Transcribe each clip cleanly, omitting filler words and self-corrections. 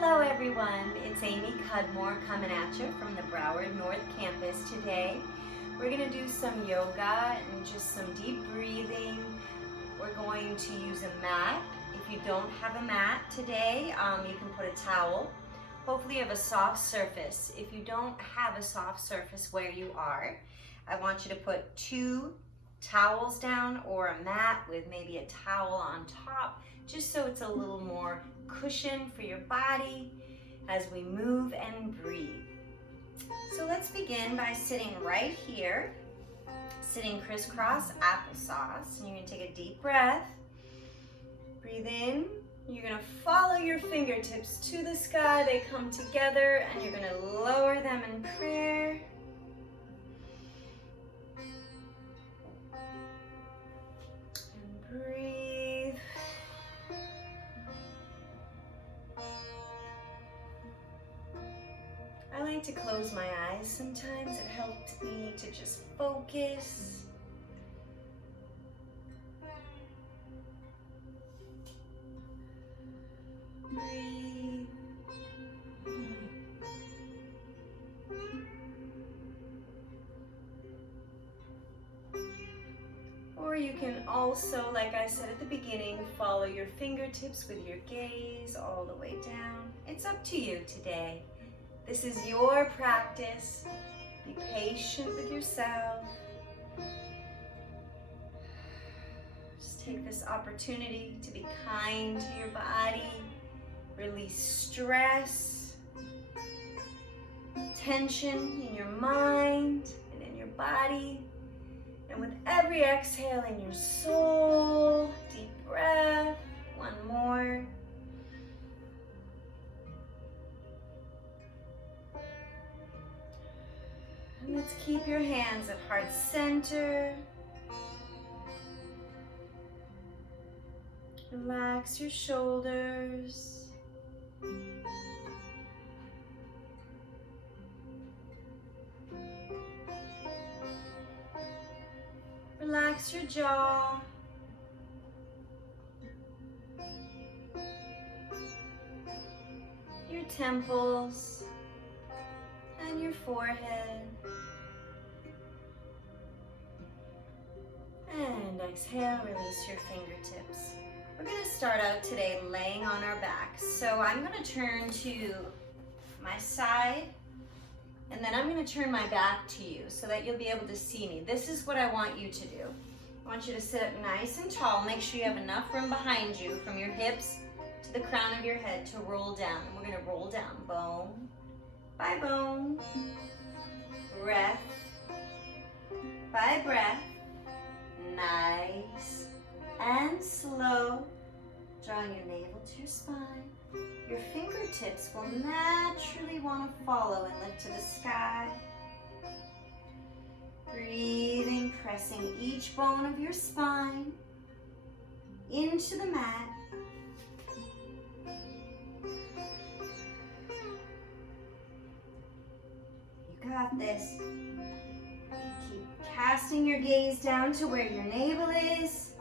Hello everyone, it's Amy Cudmore coming at you from the Broward North Campus today. We're going to do some yoga and just some deep breathing. We're going to use a mat. If you don't have a mat today, you can put a towel. Hopefully you have a soft surface. If you don't have a soft surface where you are, I want you to put 2 towels down or a mat with maybe a towel on top, just so it's a little more cushion for your body as we move and breathe. So let's begin by sitting right here, sitting crisscross applesauce, and you're going to take a deep breath. Breathe in. You're going to follow your fingertips to the sky. They come together and you're going to lower them in prayer. And breathe. I like to close my eyes sometimes. It helps me to just focus. Breathe. Or you can also, like I said at the beginning, follow your fingertips with your gaze all the way down. It's up to you today. This is your practice. Be patient with yourself. Just take this opportunity to be kind to your body. Release stress, tension in your mind and in your body. And with every exhale in your soul, deep breath, one more. And let's keep your hands at heart center. Relax your shoulders. Relax your jaw. Your temples and your forehead. And exhale, release your fingertips. We're going to start out today laying on our backs. So I'm going to turn to my side, and then I'm going to turn my back to you so that you'll be able to see me. This is what I want you to do. I want you to sit up nice and tall. Make sure you have enough room behind you from your hips to the crown of your head to roll down. And we're going to roll down bone by bone, breath by breath, nice and slow, drawing your navel to your spine. Your fingertips will naturally want to follow and lift to the sky. Breathing, pressing each bone of your spine into the mat. You got this. Keep casting your gaze down to where your navel is.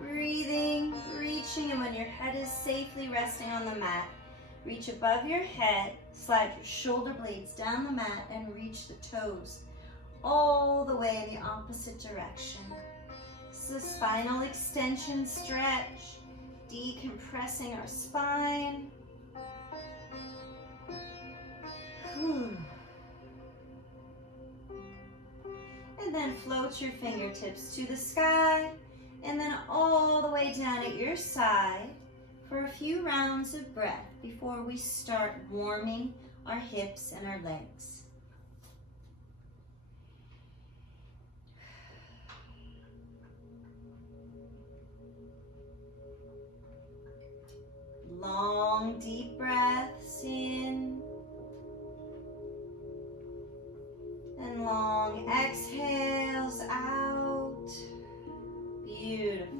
Breathing, reaching, and when your head is safely resting on the mat, reach above your head, slide your shoulder blades down the mat, and reach the toes all the way in the opposite direction. This is a spinal extension stretch, decompressing our spine. And then float your fingertips to the sky, and then all the way down at your side for a few rounds of breath before we start warming our hips and our legs. Long, deep breaths in, and long exhales out. Beautiful.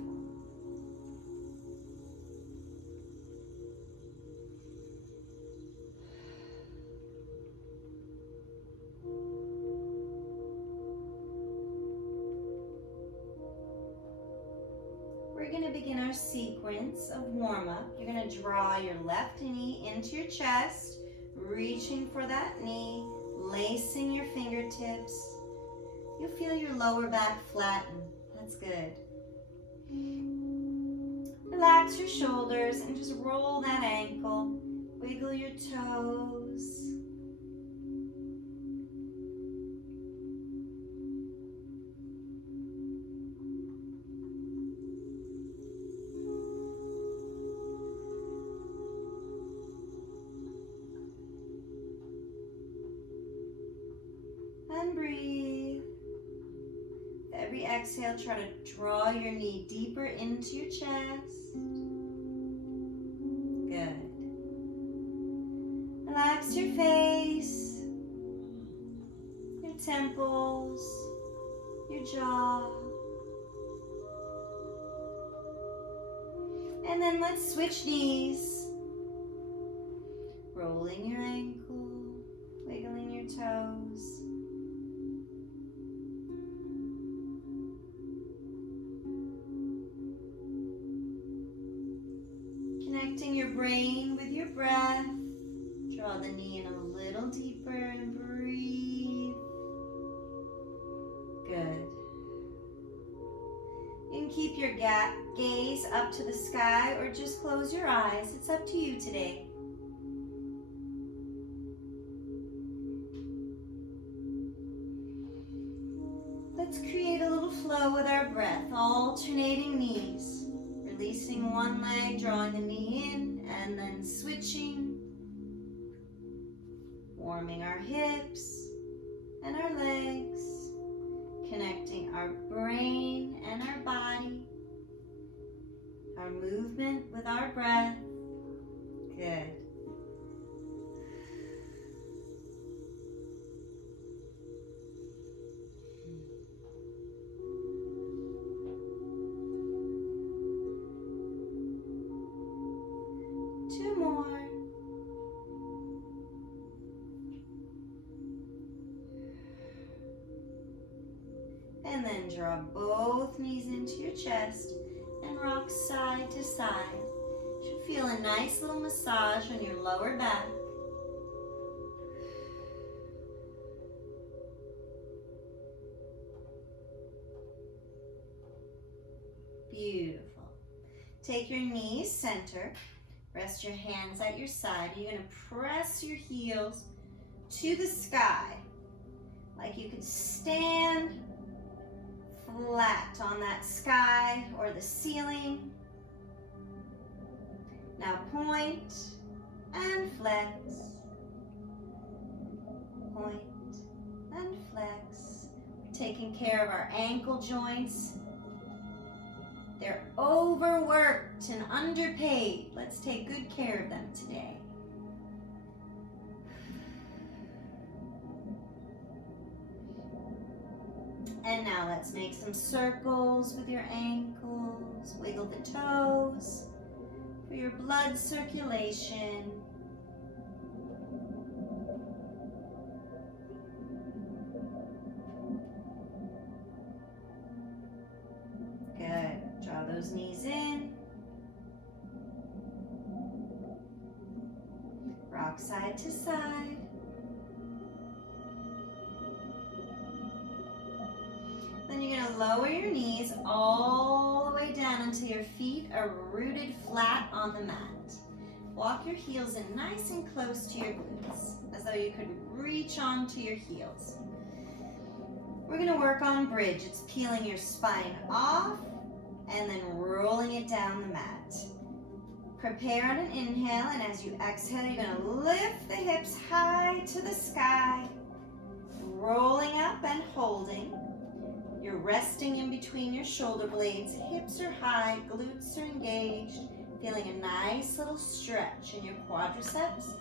We're going to begin begin our sequence of warm-up, you're going to draw your left knee into your chest, reaching for that knee, lacing your fingertips. You'll feel your lower back flatten. That's good. Relax your shoulders and just roll that ankle. Wiggle your toes. And breathe. With every exhale, try to draw your knee deeper into your chest. Good. Relax your face, your temples, your jaw. And then let's switch knees. Rolling your ankle, wiggling your toes. Connecting your brain with your breath. Draw the knee in a little deeper and breathe. Good. You can keep your gaze up to the sky or just close your eyes. It's up to you today. Let's create a little flow with our breath, alternating knees. Releasing one leg, drawing the knee in, and then switching. Warming our hips and our legs. Connecting our brain and our body. Our movement with our breath. Good. Two more. And then draw both knees into your chest and rock side to side. You should feel a nice little massage on your lower back. Beautiful. Take your knees center. Rest your hands at your side. You're going to press your heels to the sky. Like you could stand flat on that sky or the ceiling. Now point and flex. Point and flex. Taking care of our ankle joints. They're overworked and underpaid. Let's take good care of them today. And now let's make some circles with your ankles. Wiggle the toes for your blood circulation. Good. Draw those knees in. Rock side to side. Then you're going to lower your knees all the way down until your feet are rooted flat on the mat. Walk your heels in nice and close to your glutes, as though you could reach onto your heels. We're going to work on bridge. It's peeling your spine off and then rolling it down the mat. Prepare on an inhale, and as you exhale, you're going to lift the hips high to the sky, rolling up and holding. You're resting in between your shoulder blades. Hips are high, glutes are engaged. Feeling a nice little stretch in your quadriceps,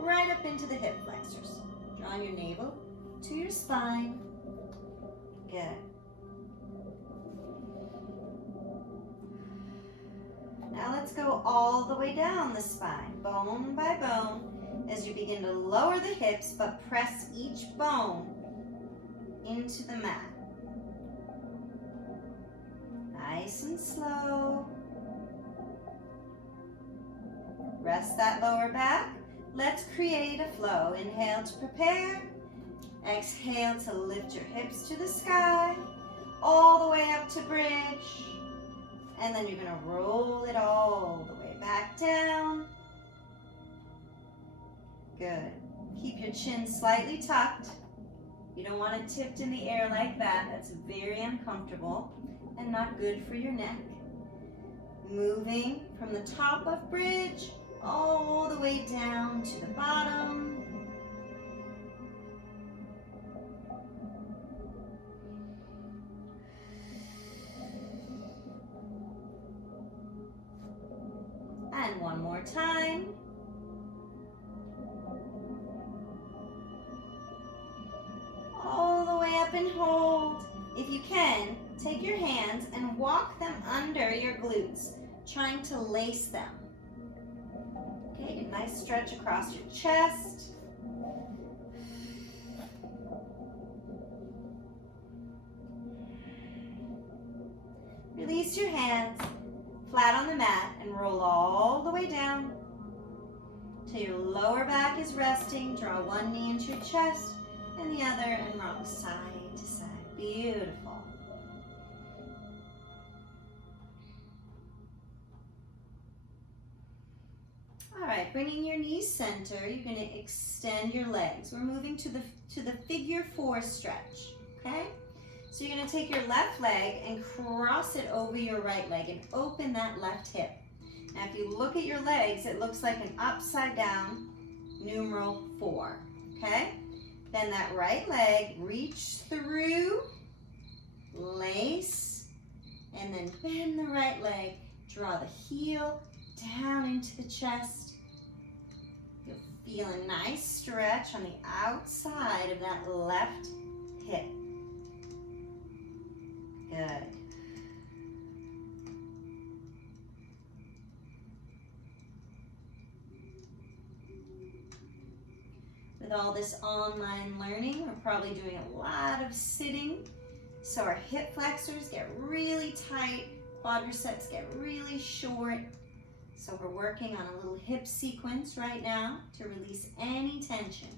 right up into the hip flexors. Drawing your navel to your spine. Good. Now let's go all the way down the spine, bone by bone, as you begin to lower the hips, but press each bone into the mat. Nice and slow. Rest that lower back. Let's create a flow. Inhale to prepare. Exhale to lift your hips to the sky. All the way up to bridge. And then you're going to roll it all the way back down. Good. Keep your chin slightly tucked. You don't want it tipped in the air like that. That's very uncomfortable and not good for your neck. Moving from the top of bridge all the way down to the bottom. And one more time. All the way up and hold. If you can, take your hands and walk them under your glutes, trying to lace them. Okay, a nice stretch across your chest. Release your hands flat on the mat and roll all the way down till your lower back is resting. Draw one knee into your chest and the other and rock side to side. Beautiful. All right, bringing your knees center, you're going to extend your legs. We're moving to the figure 4 stretch, okay? So you're going to take your left leg and cross it over your right leg and open that left hip. Now if you look at your legs, it looks like an upside down numeral 4, okay? Then that right leg, reach through, lace, and then bend the right leg. Draw the heel down into the chest. You'll feel a nice stretch on the outside of that left hip. Good. With all this online learning, we're probably doing a lot of sitting. So our hip flexors get really tight, quadriceps get really short. So we're working on a little hip sequence right now to release any tension.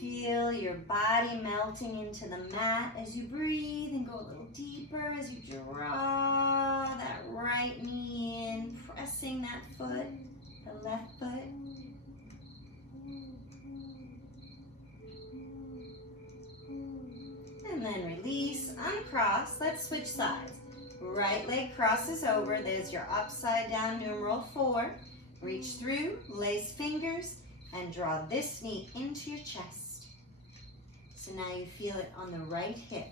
Feel your body melting into the mat as you breathe and go a little deeper as you draw that right knee in, pressing that foot, the left foot. And then release, uncross. Let's switch sides. Right leg crosses over. There's your upside down numeral 4. Reach through, lace fingers, and draw this knee into your chest. So now you feel it on the right hip.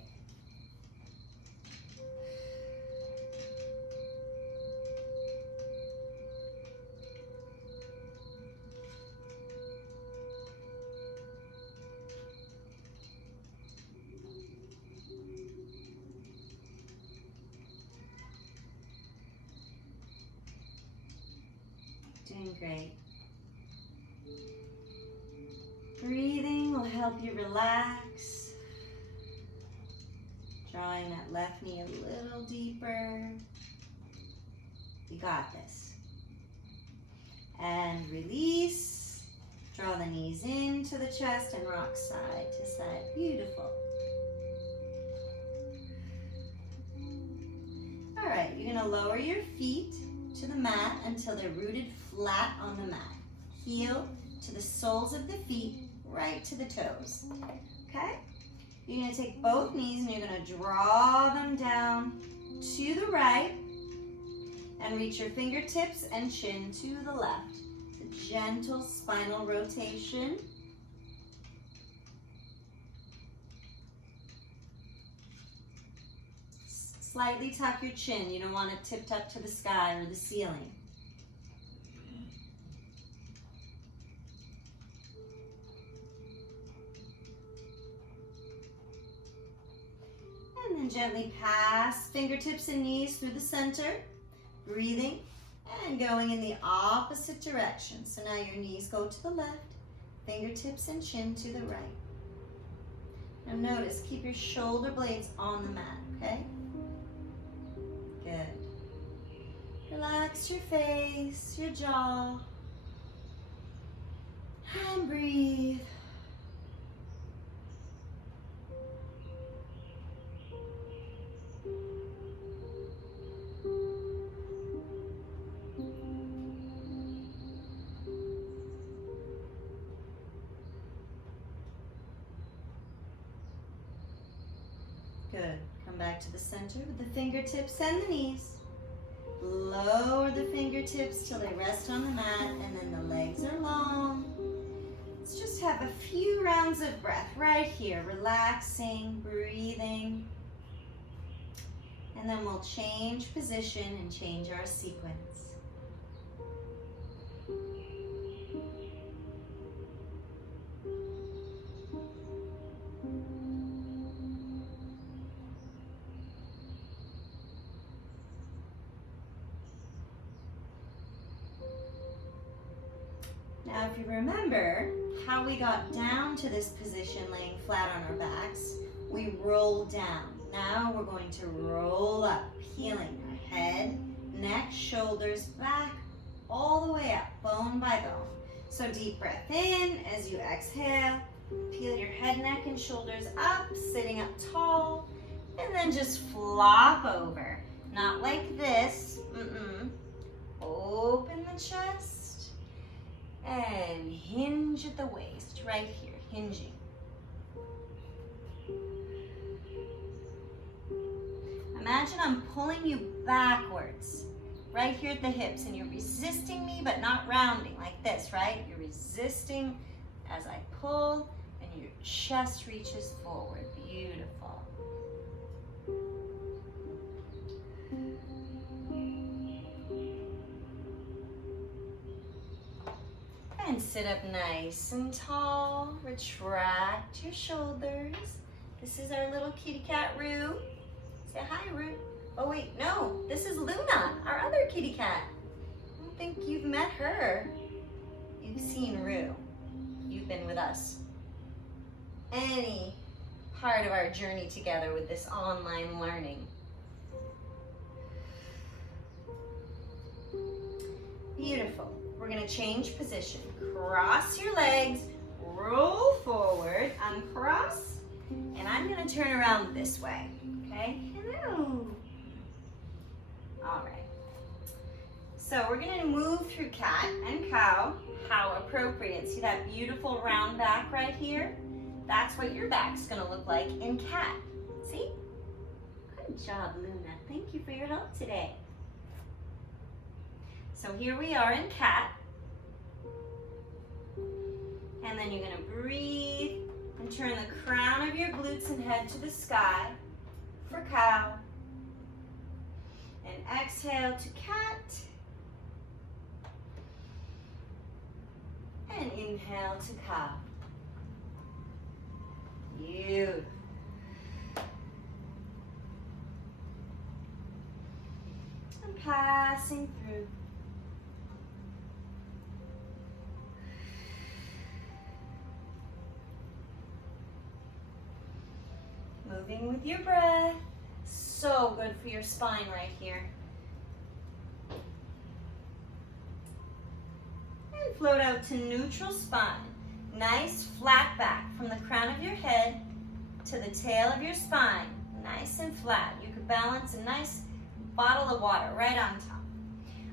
Doing great. Breathing will help you relax. Drawing that left knee a little deeper. You got this. And release. Draw the knees into the chest and rock side to side. Beautiful. All right, you're gonna lower your feet to the mat until they're rooted flat on the mat. Heel to the soles of the feet, right to the toes. Okay? You're going to take both knees and you're going to draw them down to the right and reach your fingertips and chin to the left. It's a gentle spinal rotation. Slightly tuck your chin. You don't want it tipped up to the sky or the ceiling. And then gently pass fingertips and knees through the center, breathing and going in the opposite direction. So now your knees go to the left, fingertips and chin to the right. Now notice, keep your shoulder blades on the mat, okay? Relax your face, your jaw, and breathe. Good. Come back to the center with the fingertips and the knees. Lower the fingertips till they rest on the mat, and then the legs are long. Let's just have a few rounds of breath right here, relaxing, breathing. And then we'll change position and change our sequence. Now, if you remember how we got down to this position, laying flat on our backs, we roll down. Now we're going to roll up, peeling our head, neck, shoulders, back, all the way up, bone by bone. So deep breath in as you exhale. Peel your head, neck, and shoulders up, sitting up tall, and then just flop over. Not like this. Open the chest. And hinge at the waist, right here, hinging. Imagine I'm pulling you backwards, right here at the hips, and you're resisting me, but not rounding like this, right? You're resisting as I pull, and your chest reaches forward. Beautiful. And sit up nice and tall. Retract your shoulders. This is our little kitty cat, Rue. Say hi, Rue. Oh wait, no, this is Luna, our other kitty cat. I don't think you've met her. You've seen Rue. You've been with us. Any part of our journey together with this online learning. Beautiful. We're going to change position. Cross your legs, roll forward, uncross, and I'm going to turn around this way. Okay? Hello. All right. So we're going to move through cat and cow. How appropriate. See that beautiful round back right here? That's what your back's going to look like in cat. See? Good job, Luna. Thank you for your help today. So here we are in cat. And then you're going to breathe and turn the crown of your glutes and head to the sky for cow. And exhale to cat. And inhale to cow. Beautiful. And passing through. Moving with your breath. So good for your spine right here. And float out to neutral spine. Nice flat back from the crown of your head to the tail of your spine. Nice and flat. You could balance a nice bottle of water right on top.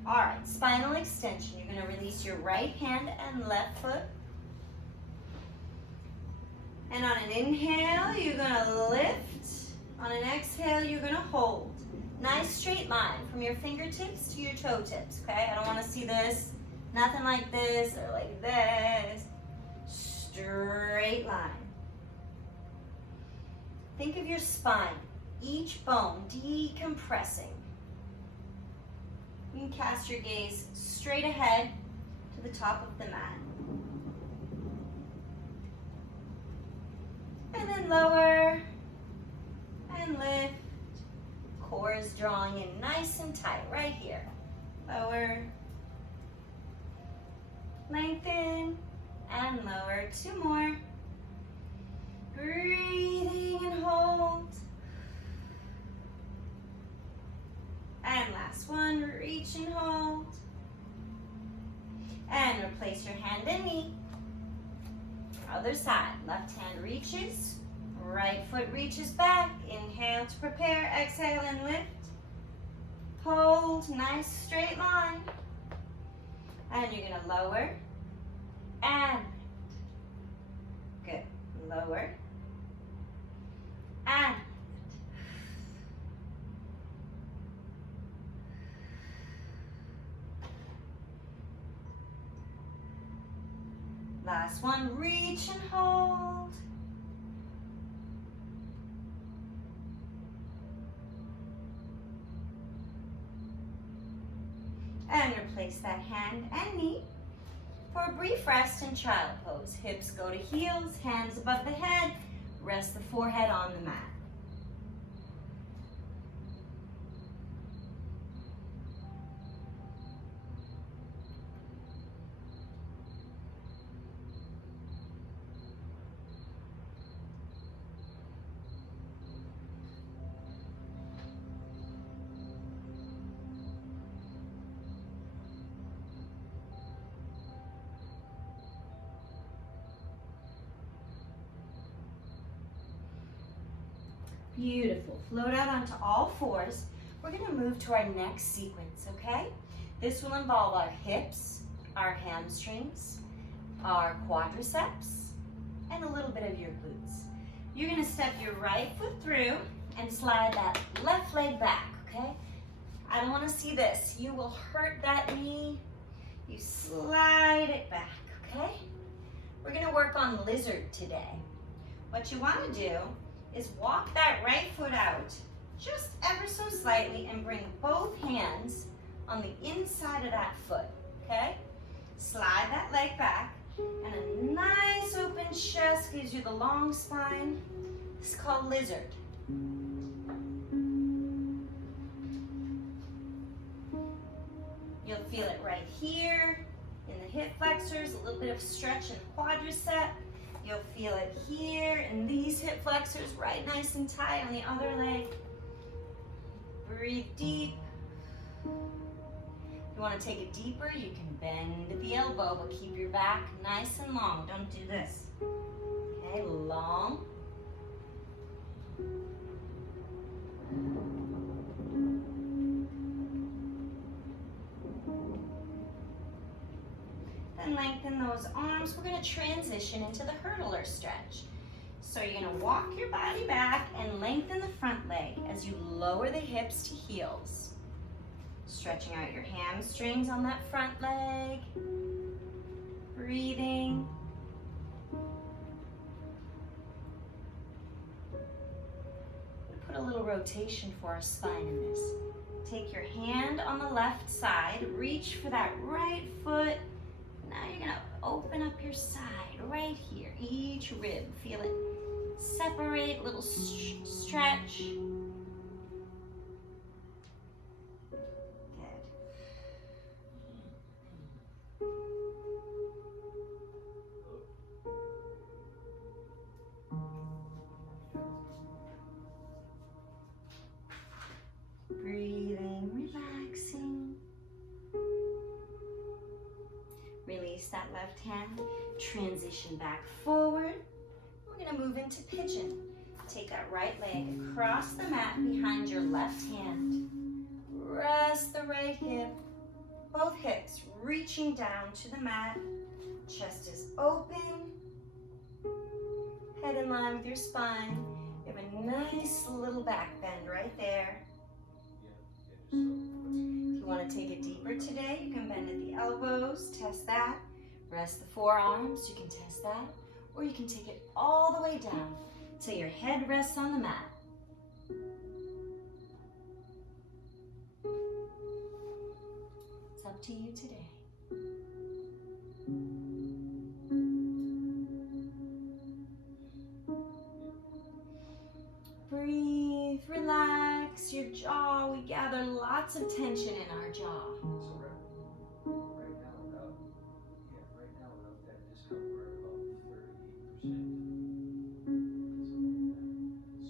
All right, spinal extension. You're going to release your right hand and left foot. And on an inhale, you're going to lift. On an exhale, you're going to hold. Nice straight line from your fingertips to your toe tips, okay? I don't want to see this. Nothing like this or like this. Straight line. Think of your spine, each bone decompressing. You can cast your gaze straight ahead to the top of the mat. And then lower and lift. Core is drawing in nice and tight right here. Lower, lengthen, and lower. Two more. Breathing and hold. And And last one, reach and hold. And replace your hand and knee. Other side, left hand reaches, right foot reaches back. Inhale to prepare, exhale and lift. Hold, nice straight line. And you're gonna lower and lift. Good, lower and lift. Last one, reach and hold. And replace that hand and knee for a brief rest in child pose. Hips go to heels, hands above the head, rest the forehead on the mat. Beautiful. Float out onto all fours. We're going to move to our next sequence, okay? This will involve our hips, our hamstrings, our quadriceps, and a little bit of your glutes. You're going to step your right foot through and slide that left leg back, okay? I don't want to see this. You will hurt that knee. You slide it back, okay? We're going to work on lizard today. What you want to do is walk that right foot out just ever so slightly and bring both hands on the inside of that foot, okay? Slide that leg back, and a nice open chest gives you the long spine. It's called lizard. You'll feel it right here in the hip flexors, a little bit of stretch in the quadricep. You'll feel it here in these hip flexors, right nice and tight on the other leg. Breathe deep. If you want to take it deeper, you can bend the elbow, but keep your back nice and long. Don't do this. Okay, long. Then lengthen those arms. We're going to transition into the hurdler stretch. So you're going to walk your body back and lengthen the front leg as you lower the hips to heels. Stretching out your hamstrings on that front leg. Breathing. Put a little rotation for our spine in this. Take your hand on the left side, reach for that right foot. Now you're gonna open up your side right here, each rib. Feel it separate, little stretch. Good. Breathing, relaxing. Release that left hand, transition back forward. We're gonna move into pigeon. Take that right leg across the mat behind your left hand. Rest the right hip, both hips reaching down to the mat. Chest is open, head in line with your spine. You have a nice little back bend right there. If you want to take it deeper today, you can bend at the elbows, test that. Rest the forearms, you can test that. Or you can take it all the way down till your head rests on the mat. It's up to you today. Breathe, relax your jaw. We gather lots of tension in our jaw. So right now, without that discomfort, about 38%.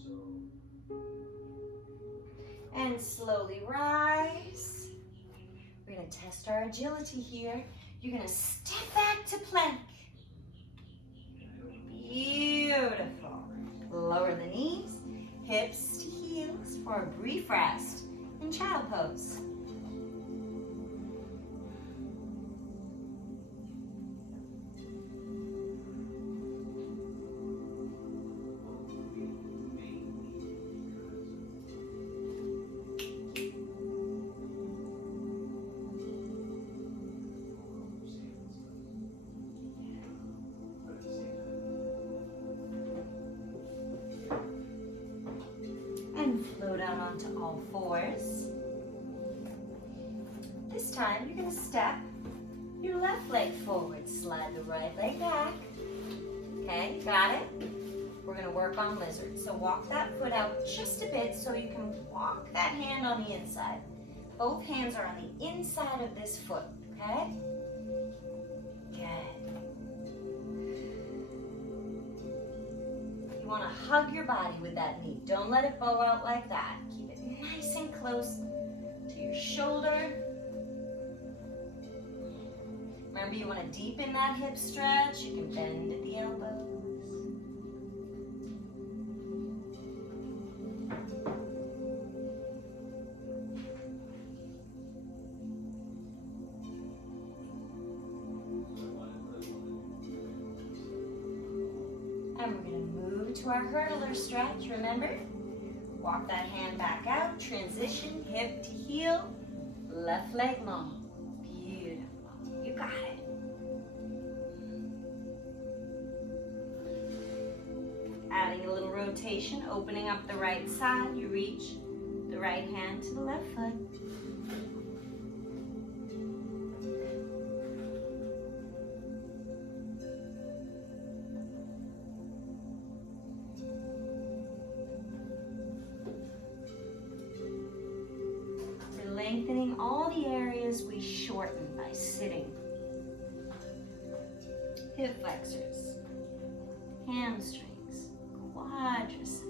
So, And slowly rise. going to test our agility here. You're going to step back to plank. Beautiful. Lower the knees, hips to heels for a brief rest in child pose. And float out onto all fours. This time you're going to step your left leg forward, slide the right leg back. Okay, got it? We're going to work on lizard. So walk that foot out just a bit so you can walk that hand on the inside. Both hands are on the inside of this foot, okay? Good. You want to hug your body with that knee. Don't let it bow out like that. Keep it nice and close to your shoulder. Remember, you want to deepen that hip stretch. You can bend at the elbows. And we're going to move to our hurdler stretch. Remember, walk that hand back out. Transition, hip to heel, left leg long. Beautiful. You got it. Adding a little rotation, opening up the right side. You reach the right hand to the left foot. We're lengthening all the areas we shorten by sitting. Hip flexors, hamstrings, quadriceps.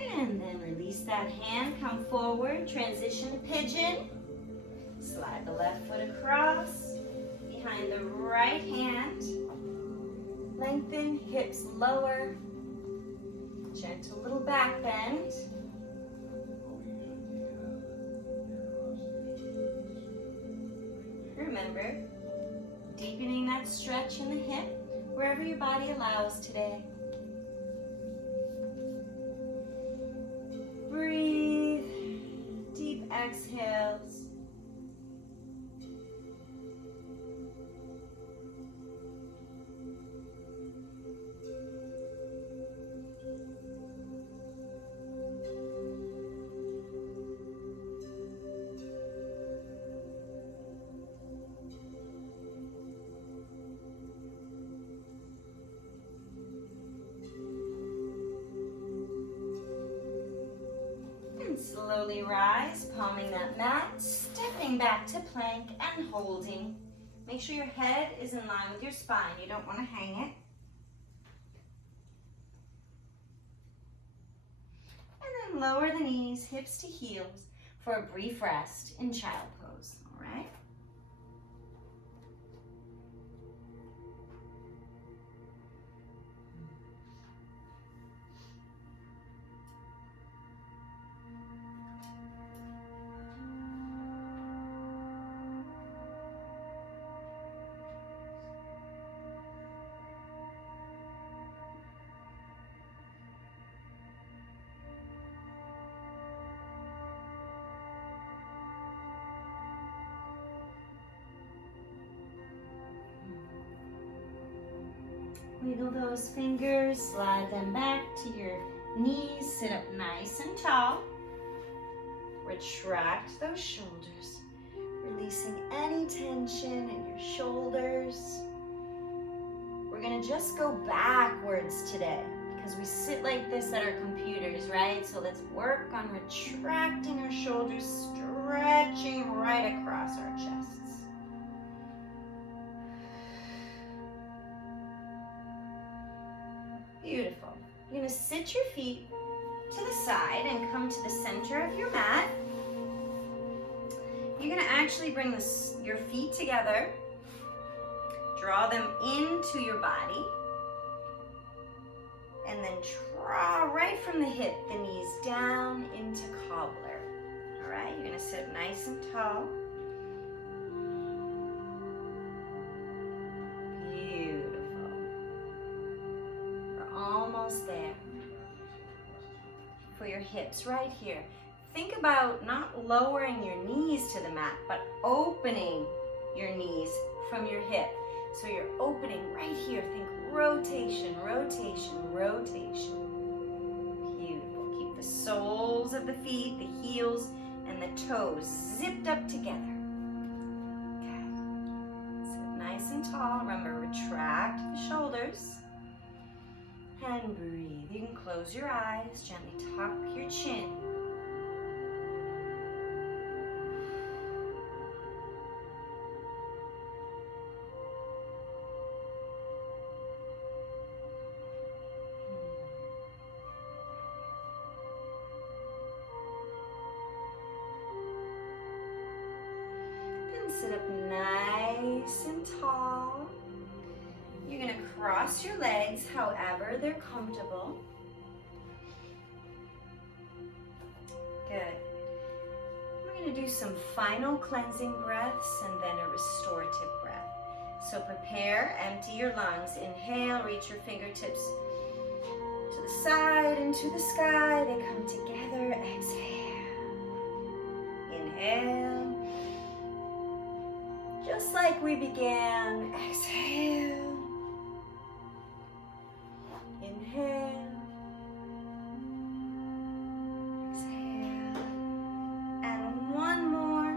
And then release that hand, come forward, transition to pigeon. Slide the left foot across, behind the right hand. Lengthen, hips lower. Gentle little back bend. Remember, deepening that stretch in the hip wherever your body allows today. Breathe, deep exhales. Slowly rise, palming that mat, stepping back to plank and holding. Make sure your head is in line with your spine. You don't want to hang it. And then lower the knees, hips to heels for a brief rest in child pose. All right? Wiggle those fingers, slide them back to your knees, sit up nice and tall. Retract those shoulders, releasing any tension in your shoulders. We're gonna just go backwards today because we sit like this at our computers, right? So let's work on retracting our shoulders, stretching right across our chests. Beautiful. You're gonna sit your feet to the side and come to the center of your mat. You're gonna actually bring your feet together, draw them into your body, and then draw right from the hip, the knees down into cobbler. All right, you're gonna sit nice and tall. Beautiful. We're almost there. For your hips, right here. Think about not lowering your knees to the mat, but opening your knees from your hip. So you're opening right here. Think rotation, rotation, rotation. Beautiful. Keep the soles of the feet, the heels, and the toes zipped up together. Good. Sit nice and tall. Remember, retract the shoulders. And breathe. You can close your eyes, gently tuck your chin. Then sit up nice and tall. You're going to cross your legs however they're comfortable. Good. We're going to do some final cleansing breaths and then a restorative breath. So prepare, empty your lungs. Inhale, reach your fingertips to the side and to the sky. They come together. Exhale. Inhale. Just like we began. Exhale. Inhale, exhale, and one more.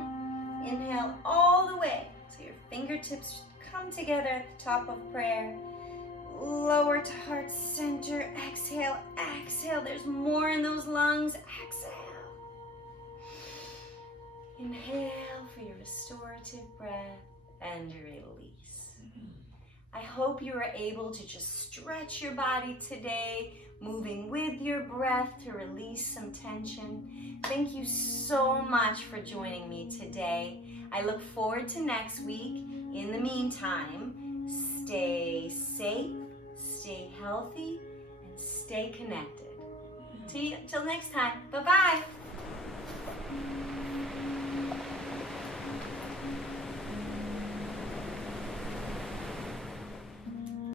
Inhale all the way so your fingertips come together at the top of prayer. Lower to heart center. Exhale, exhale. There's more in those lungs. Exhale. Inhale for your restorative breath and release. I hope you are able to just stretch your body today, moving with your breath to release some tension. Thank you so much for joining me today. I look forward to next week. In the meantime, stay safe, stay healthy, and stay connected. Till next time, bye-bye.